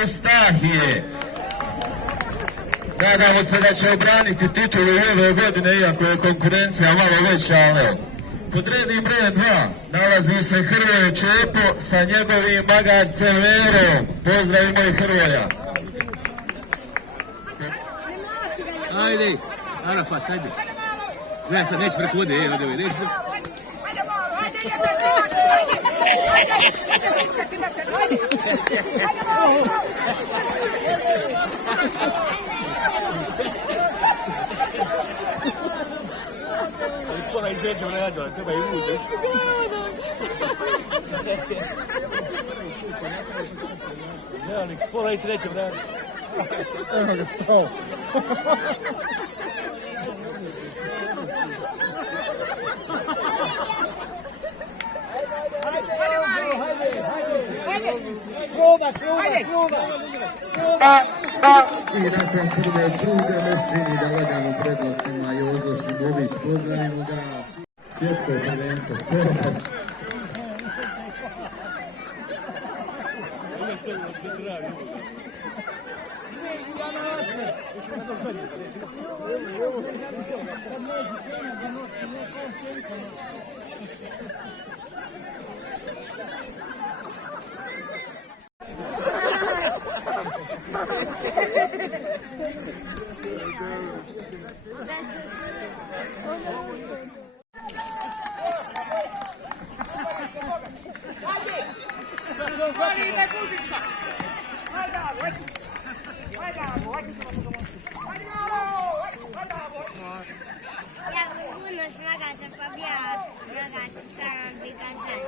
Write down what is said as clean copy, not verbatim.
Eustahije. Nadamo se da će obraniti titulu ove godine, iako je konkurencija malo veća, ali pod rednim brojem 2 nalazi se Hrvoje Čepo sa njegovim magarcem Verom. Pozdravimo i Hrvoja. Ajde, Arafat, ajde. Gledaj sad, neće preko vode, ovdje, neće preko... Pola izveđa u radu, treba i uđeš. Ne, ali pola izveđa u radu. Evo ga stao. I nakon prve kruge Mešćini da lagano prednost ima Jozo Šibović. Pozdravimo ga. Svjetsko prvenstvo spora. Ragazza Fabiana, ragazzi saranno i casati.